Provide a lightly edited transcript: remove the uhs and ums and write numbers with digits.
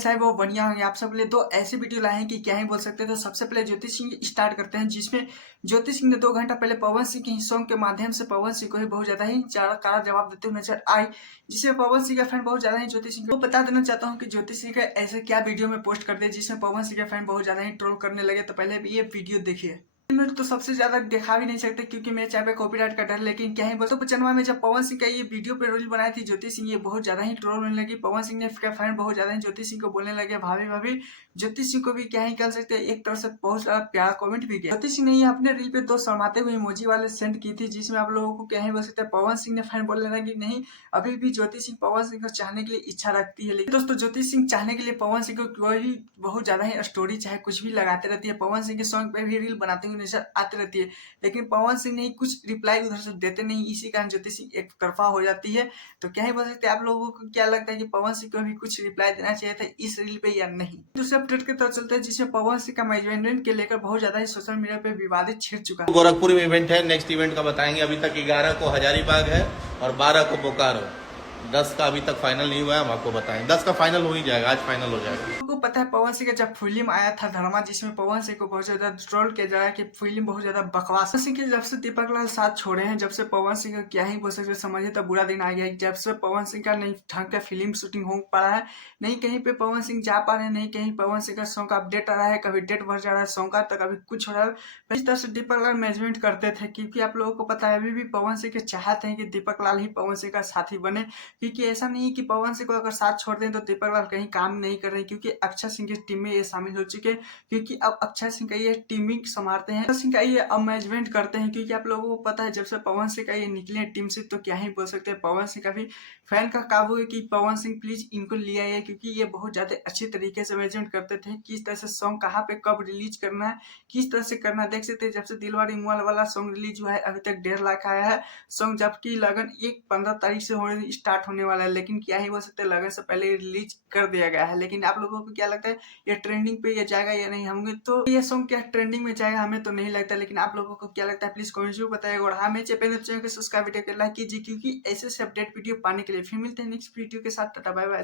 Fans आए वो बढ़िया होंगे। आप सब के लिए 2 ऐसे वीडियो लाए हैं कि क्या ही बोल सकते हैं। तो सबसे पहले ज्योति सिंह स्टार्ट करते हैं, जिसमें ज्योति सिंह ने 2 घंटा पहले पवन सिंह के ही सॉन्ग के माध्यम से पवन सिंह को ही बहुत ज़्यादा ही कड़ा जवाब देते हुए नजर आई, जिसमें पवन सिंह का फैन बहुत ज़्यादा ही ज्योति सिंह को बता देना चाहता हूँ कि ज्योति सिंह का ऐसे क्या वीडियो में पोस्ट कर दिया जिसमें पवन सिंह का फैन बहुत ज़्यादा ही ट्रोल करने लगे। तो पहले भी ये वीडियो देखिए। मैं तो सबसे ज्यादा दिखा भी नहीं सकते क्योंकि मेरे चैनल पे कॉपीराइट का डर, लेकिन क्या ही बोलते 95 में जब पवन सिंह का ये वीडियो पे रील बनाई थी ज्योति सिंह, ये बहुत ज्यादा ही ट्रोल होने लगी। पवन सिंह ने फैन बहुत ज्यादा ही ज्योति सिंह को बोलने लगे भाभी भाभी। ज्योति सिंह को भी क्या ही कर सकते हैं, एक तरह से बहुत ज्यादा प्यारा कमेंट भी किया। ज्योति सिंह ने अपने रील पे 2 शर्माते हुए इमोजी वाले सेंड की थी, जिसमें आप लोगों को क्या ही बोल सकते हैं पवन सिंह ने फैन बोलने लगे नहीं, अभी भी ज्योति सिंह पवन सिंह को चाहने के लिए इच्छा रखती है। लेकिन दोस्तों ज्योति सिंह चाहने के लिए पवन सिंह को कोई बहुत ज्यादा ही स्टोरी चाहे कुछ भी लगाते रहती है, पवन सिंह के सॉन्ग पे भी रील बनाते हुए नजर आती रहती है, लेकिन पवन सिंह नहीं कुछ रिप्लाई उधर से देते नहीं। इसी कारण ज्योति सिंह एक तरफा हो जाती है। तो क्या ही बोल सकते हैं, आप लोगों को क्या लगता है कि पवन सिंह को भी कुछ रिप्लाई देना चाहिए था इस रील पे या नहीं? दूसरे अपडेट की तरफ चलते हैं, जिसमें पवन सिंह का मैनेजमेंट के लेकर बहुत ज्यादा ही सोशल मीडिया पे विवादित छिड़ चुका है। गोरखपुर में इवेंट है, नेक्स्ट इवेंट का बताएंगे। अभी तक 11 को हजारीबाग है और 12 को बोकारो। 10 का अभी तक फाइनल नहीं हुआ है, हम आपको बताएं। 10 का फाइनल हो ही जाएगा, आज फाइनल हो जाएगा। आपको पता है पवन सिंह का जब फिल्म आया था धर्मा, जिसमें पवन सिंह को बहुत ज्यादा ट्रोल किया जा रहा है कि फिल्म बहुत ज्यादा बकवास। पवन सिंह के जब से दीपक लाल साथ छोड़े हैं, जब से पवन सिंह का क्या ही बोल सकते समझे तो बुरा दिन आ गया है। जब से पवन सिंह का नहीं ढंग का फिल्म शूटिंग हो पा रहा है, नहीं कहीं पे पवन सिंह जा पा रहे हैं, नहीं कहीं पवन सिंह का सॉन्ग का अपडेट आ रहा है, कभी डेट बढ़ जा रहा है सॉन्ग का, तो कभी कुछ हो रहा है। इस तरह से दीपक लाल मैनेजमेंट करते थे, क्योंकि आप लोगों को पता है अभी भी पवन सिंह के चाहते हैं कि दीपक लाल ही पवन सिंह का साथी बने, क्योंकि ऐसा नहीं है कि पवन सिंह को अगर साथ छोड़ दें तो दीपक लाल कहीं काम नहीं कर रहे हैं, क्योंकि अक्षय सिंह की टीम में ये शामिल हो चुके हैं। क्योंकि अब अक्षय सिंह का ये टीमिंग संभालते हैं, अक्षय सिंह का ये अब मैनेजमेंट करते हैं। क्योंकि आप लोगों को पता है जब से पवन सिंह का ये निकले टीम से, तो क्या ही बोल सकते हैं पवन सिंह का भी फैन का काबू है कि पवन सिंह प्लीज इनको लिया है, क्योंकि ये बहुत ज्यादा अच्छी तरीके से मैनेजमेंट करते थे किस तरह से सॉन्ग कहाँ पे कब रिलीज करना है, किस तरह से करना है। देख सकते हैं जब से दिलवाड़ी मोल वाला सॉन्ग रिलीज हुआ है अभी तक 1.5 लाख आया है सॉन्ग, जबकि लगन 15 तारीख से स्टार्ट होने वाला है, लेकिन क्या ही बोल सकते हैं लगन से पहले रिलीज कर दिया गया है। लेकिन आप लोगों को क्या लगता है ये ट्रेंडिंग पे ये जाएगा या नहीं? होंगे तो ये सॉन्ग क्या ट्रेंडिंग में जाएगा, हमें तो नहीं लगता, लेकिन आप लोगों को क्या लगता है प्लीज कमेंट जरूर बताइएगा। और हमें चैनल को सब्सक्राइब वीडियो को लाइक कीजिए, क्योंकि ऐसे से अपडेट वीडियो पाने के लिए। फिर मिलते हैं नेक्स्ट वीडियो के साथ। Tata bye bye.